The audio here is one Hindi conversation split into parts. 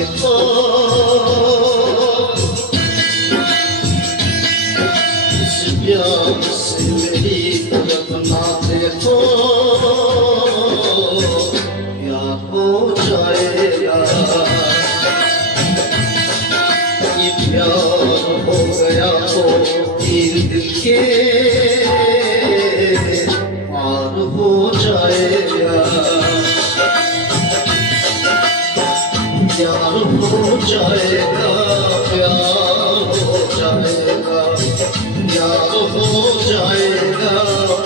देखो, इस प्यार से मेरी तरफ ना देखो, क्या हो जाएगा। ये प्यार हो गया तो तीर दिल के पार हो जाएगा। प्यार हो जाएगा, प्यार हो जाएगा, प्यार हो जाएगा,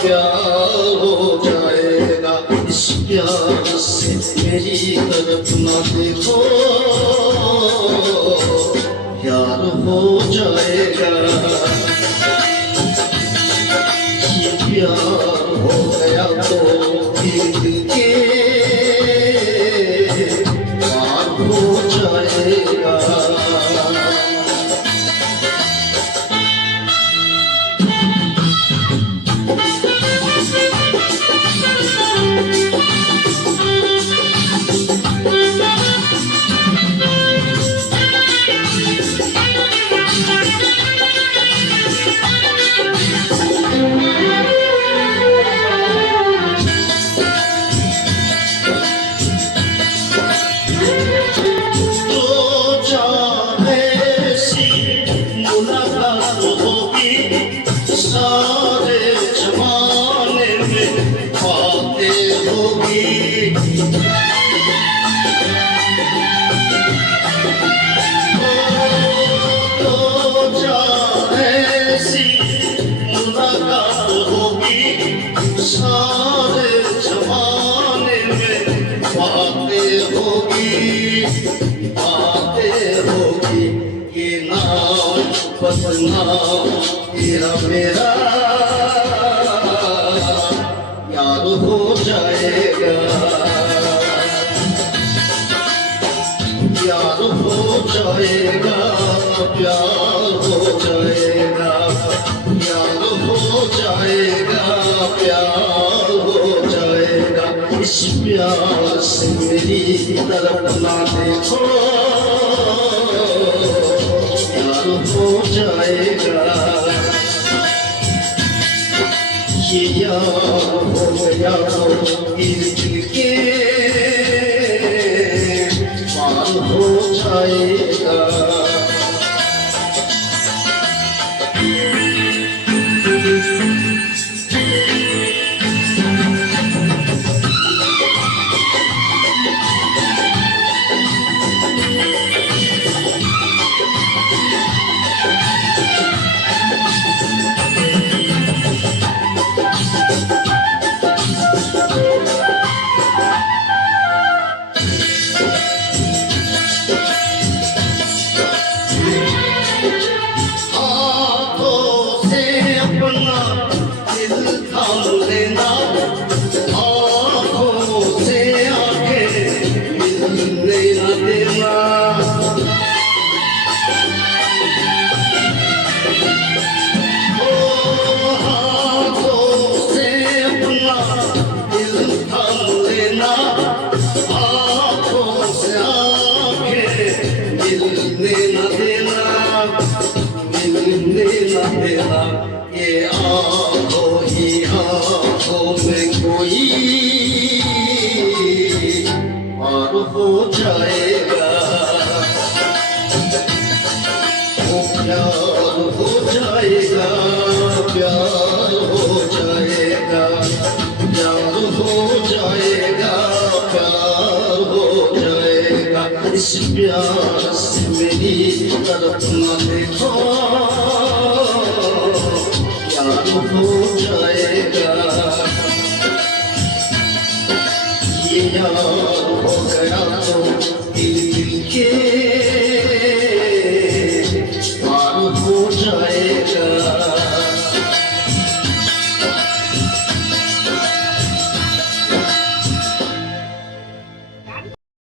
प्यार हो जाएगा। इस प्यार से मेरी तरफ ना देखो, प्यार हो जाएगा। ये प्यार हो गया तो दिल के पार हो जाएगा। सारे जमाने में बातें होगी, तो ऐसी मुलाकात होगी। सारे जमाने में बातें होगी, बातें होगी। ये नाम बदनाम तेरा मेरा यार हो जाएगा, यार हो जाएगा, प्यार हो जाएगा, यार हो जाएगा, प्यार हो जाएगा। इस प्यार से मेरी तरफ ना देखो, प्यार हो जाएगा। ये यार हो गया तो दिल के पार हो जाएगा। ये आँखों ही आँखों में कोई पार हो जाएगा। वो प्यार हो जाएगा, प्यार हो जाएगा, प्यार हो जाएगा, प्यार हो जाएगा। इस प्यार से मेरी तरफ ना देखो, प्यार हो जाएगा।